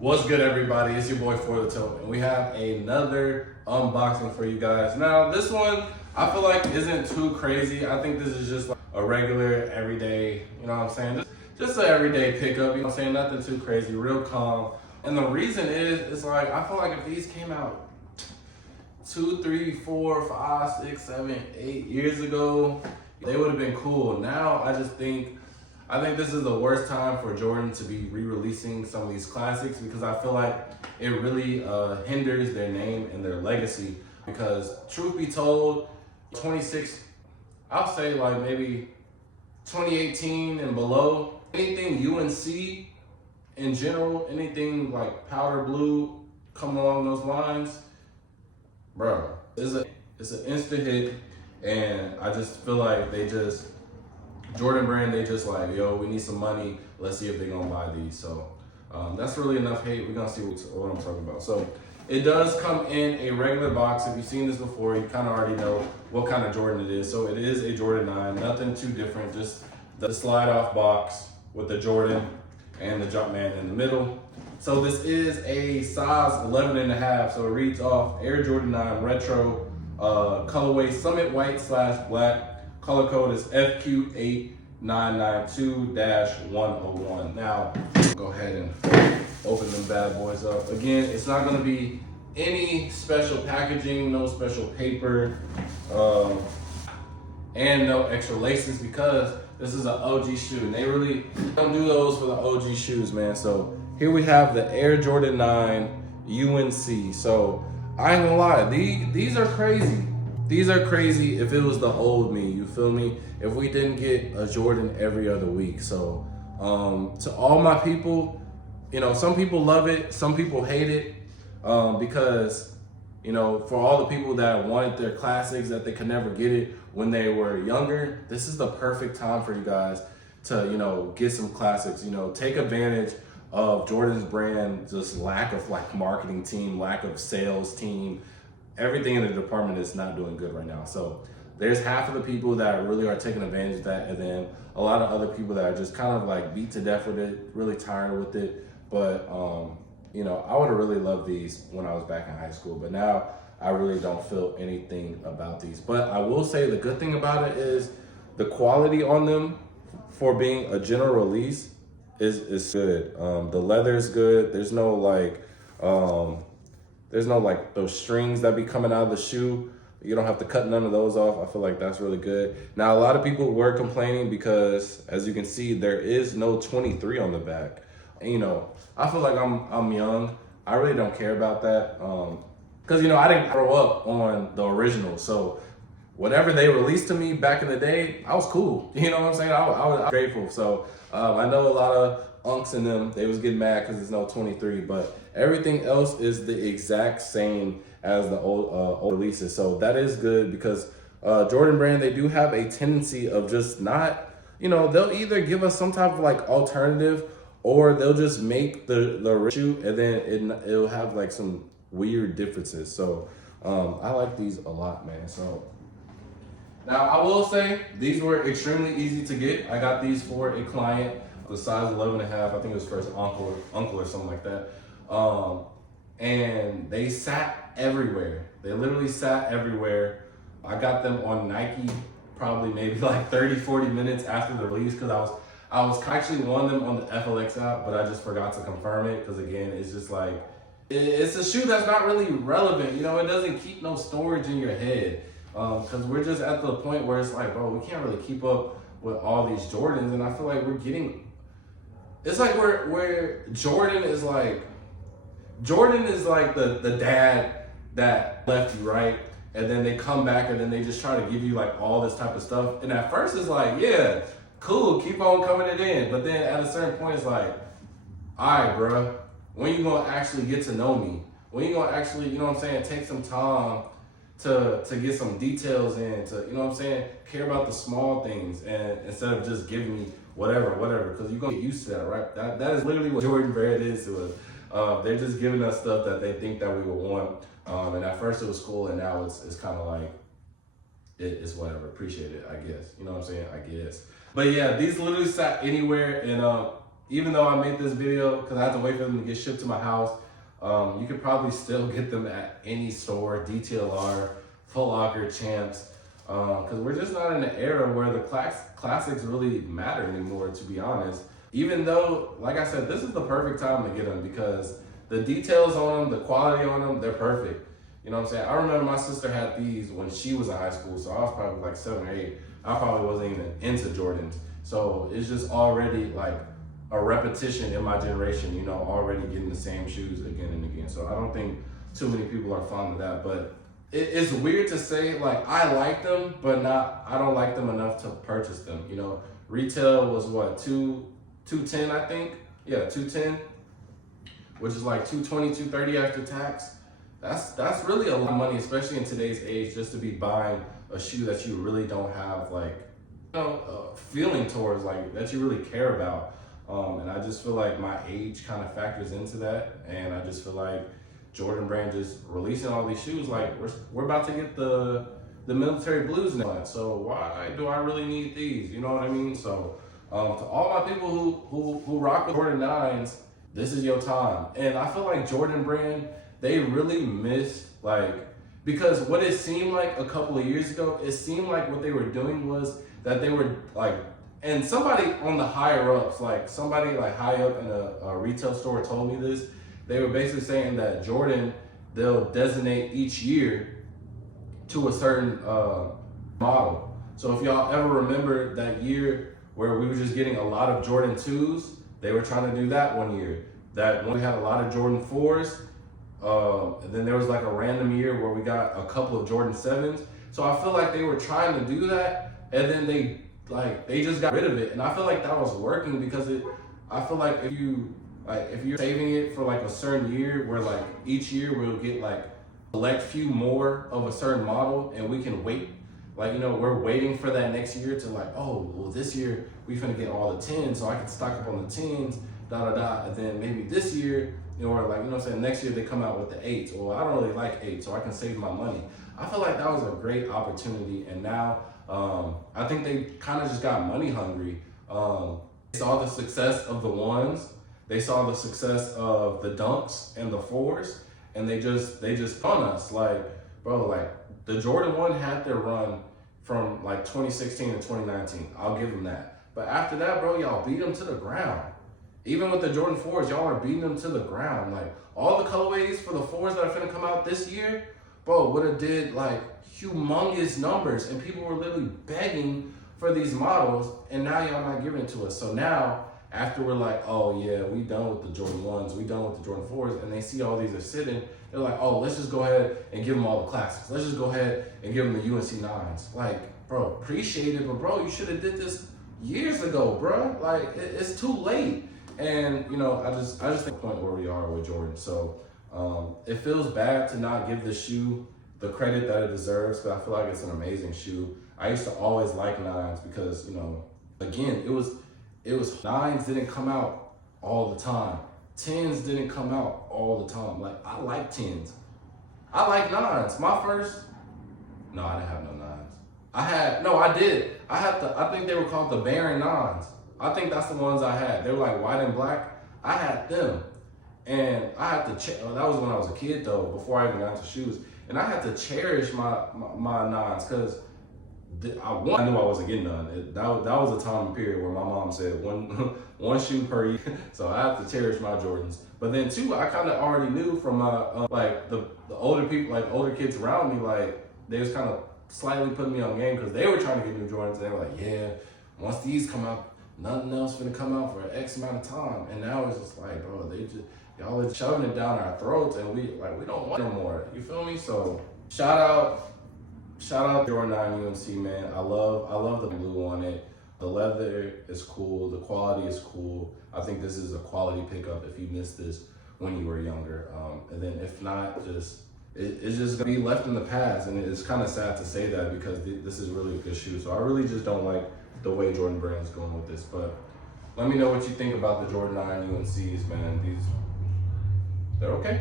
What's good, everybody? It's your boy For The Toe, and we have another unboxing for you guys. Now, this one I feel like isn't too crazy. I think this is just like a regular, everyday, you know what I'm saying? Just an everyday pickup, you know what I'm saying? Nothing too crazy, real calm. And the reason is, it's like, I feel like if these came out 2, 3, 4, 5, 6, 7, 8 years ago, they would have been cool. Now, I think this is the worst time for Jordan to be re-releasing some of these classics because I feel like it really hinders their name and their legacy. Because truth be told, 26, I'll say like maybe 2018 and below, anything UNC in general, anything like powder blue, come along those lines, bro, it's an instant hit. And I just feel like Jordan brand, they just like, yo, we need some money. Let's see if they're gonna buy these. So that's really enough hate. We're gonna see what I'm talking about. So it does come in a regular box. If you've seen this before, you kind of already know what kind of Jordan it is. So it is a Jordan 9, nothing too different. Just the slide off box with the Jordan and the Jumpman in the middle. So this is a size 11.5. So it reads off Air Jordan 9 Retro, colorway Summit White / Black. Color code is FQ8992-101. Now, go ahead and open them bad boys up. Again, it's not gonna be any special packaging, no special paper, and no extra laces because this is an OG shoe. And they really don't do those for the OG shoes, man. So here we have the Air Jordan 9 UNC. So I ain't gonna lie, these are crazy. These are crazy if it was the old me, you feel me? If we didn't get a Jordan every other week. So to all my people, you know, some people love it, some people hate it because, you know, for all the people that wanted their classics that they could never get it when they were younger, this is the perfect time for you guys to, you know, get some classics, you know, take advantage of Jordan's brand, just lack of like marketing team, lack of sales team. Everything in the department is not doing good right now. So there's half of the people that really are taking advantage of that, and then a lot of other people that are just kind of like beat to death with it, really tired with it. But you know, I would have really loved these when I was back in high school, but now I really don't feel anything about these. But I will say the good thing about it is the quality on them for being a general release is good. The leather is good. There's no like those strings that be coming out of the shoe. You don't have to cut none of those off. I feel like that's really good. Now, a lot of people were complaining because, as you can see, there is no 23 on the back. And, you know, I feel like I'm young. I really don't care about that. Because, you know, I didn't grow up on the original. So whatever they released to me back in the day, I was cool. You know what I'm saying? I was grateful. So I know a lot of unks in them, they was getting mad because there's no 23, but everything else is the exact same as the old releases. So that is good because Jordan brand, they do have a tendency of just not, you know, they'll either give us some type of like alternative or they'll just make the shoe and then it'll have like some weird differences. So I like these a lot, man. So now I will say these were extremely easy to get. I got these for a client, the size 11.5, I think it was for his uncle or something like that. And they sat everywhere. They literally sat everywhere. I got them on Nike probably maybe like 30, 40 minutes after the release because I was actually wanting them on the FLX app, but I just forgot to confirm it because again, it's just like, it's a shoe that's not really relevant. You know, it doesn't keep no storage in your head because we're just at the point where it's like, bro, we can't really keep up with all these Jordans. And I feel like it's like where Jordan is like the dad that left you, right? And then they come back and then they just try to give you like all this type of stuff. And at first it's like, yeah, cool, keep on coming it in. But then at a certain point it's like, all right, bro, when you gonna actually get to know me? When you gonna actually, you know what I'm saying, take some time to get some details in, to, you know what I'm saying, care about the small things and instead of just giving me whatever, because you're gonna get used to that, right? That is literally what Jordan Brand is to us. They're just giving us stuff that they think that we would want. And at first it was cool, and now it's kind of like, it's whatever, appreciate it, I guess. You know what I'm saying? I guess. But yeah, these literally sat anywhere, and even though I made this video because I had to wait for them to get shipped to my house, you could probably still get them at any store, DTLR, Foot Locker, Champs, because we're just not in an era where the classics really matter anymore, to be honest. Even though, like I said, this is the perfect time to get them because the details on them, the quality on them, they're perfect. You know what I'm saying? I remember my sister had these when she was in high school, so I was probably like 7 or 8. I probably wasn't even into Jordans. So it's just already like a repetition in my generation, you know, already getting the same shoes again and again. So I don't think too many people are fond of that, but it's weird to say, like, I like them, but I don't like them enough to purchase them. You know, retail was what, $210, I think? Yeah, $210, which is like $220, $230 after tax. That's really a lot of money, especially in today's age, just to be buying a shoe that you really don't have, like, you know, feeling towards, like, that you really care about. And I just feel like my age kind of factors into that, and I just feel like Jordan Brand just releasing all these shoes, like we're about to get the military blues now. So why do I really need these? You know what I mean? So to all my people who rock with Jordan 9s, this is your time. And I feel like Jordan Brand, they really missed, like, because what it seemed like a couple of years ago, it seemed like what they were doing was that they were like, and somebody on the higher ups, like somebody like high up in a retail store told me this. They were basically saying that Jordan, they'll designate each year to a certain model. So if y'all ever remember that year where we were just getting a lot of Jordan 2s, they were trying to do that one year. That when we had a lot of Jordan 4s, and then there was like a random year where we got a couple of Jordan 7s. So I feel like they were trying to do that, and then they just got rid of it. And I feel like that was working because I feel like if you're saving it for like a certain year, where like each year we'll get like select few more of a certain model, and we can wait, like, you know, we're waiting for that next year to, like, oh, well, this year we finna get all the 10s, so I can stock up on the 10s, and then maybe this year, you know, or like, you know what I'm saying, next year they come out with the 8s. Well, I don't really like 8, so I can save my money. I feel like that was a great opportunity, and now I think they kind of just got money hungry. They saw the success of the 1s, they saw the success of the Dunks and the 4s, and they just pun us. Like, bro, like the Jordan 1 had their run from like 2016 to 2019. I'll give them that. But after that, bro, y'all beat them to the ground. Even with the Jordan 4s, y'all are beating them to the ground. Like, all the colorways for the 4s that are finna come out this year, bro, would have did like humongous numbers, and people were literally begging for these models, and now y'all not giving it to us. So now, after we're like, oh yeah, we done with the Jordan 1s, we done with the Jordan 4s, and they see all these are sitting, they're like, oh, let's just go ahead and give them all the classics. Let's just go ahead and give them the UNC 9s. Like, bro, appreciate it, but bro, you should have did this years ago, bro. Like, it's too late. And, you know, I just think the point where we are with Jordan. So it feels bad to not give the shoe the credit that it deserves, because I feel like it's an amazing shoe. I used to always like 9s because, you know, again, it was 9s didn't come out all the time. 10s didn't come out all the time. Like, I like 10s. I like 9s. No, I didn't have no 9s. I did. I think they were called the Baron 9s. I think that's the ones I had. They were like white and black. I had them. And I had to that was when I was a kid though, before I even got into shoes. And I had to cherish my 9s because I knew I wasn't getting none. That was a time period where my mom said one shoe per year. So I have to cherish my Jordans. But then too, I kind of already knew from my like the older people, like older kids around me, like they was kind of slightly putting me on game because they were trying to get new Jordans. And they were like, yeah, once these come out, nothing else gonna come out for X amount of time. And now it's just like, bro, y'all are shoving it down our throats, and we don't want no more. You feel me? So shout out Jordan 9 UNC, man. I love the blue on it. The leather is cool. The quality is cool. I think this is a quality pickup if you missed this when you were younger. And then if not, it's just gonna be left in the past. And it's kind of sad to say that because this is really a good shoe. So I really just don't like the way Jordan Brand's going with this. But let me know what you think about the Jordan 9 UNCs, man. They're okay.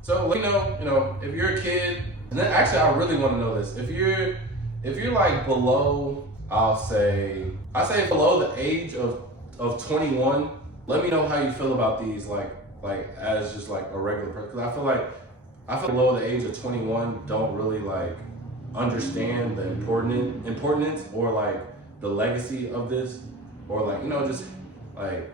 So let me know, you know, if you're a kid, and then actually I really want to know this. If you're like below, I say below the age of 21, Let me know how you feel about these, like as just like a regular person. Because I feel below the age of 21 don't really like understand the importance or like the legacy of this, or like, you know, just like.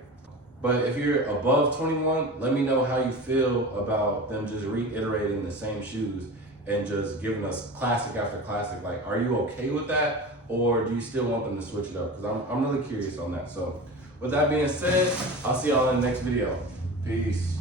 But if you're above 21, let me know how you feel about them just reiterating the same shoes and just giving us classic after classic. Like, are you okay with that, or do you still want them to switch it up? Because I'm really curious on that. So with that being said, I'll see y'all in the next video. Peace.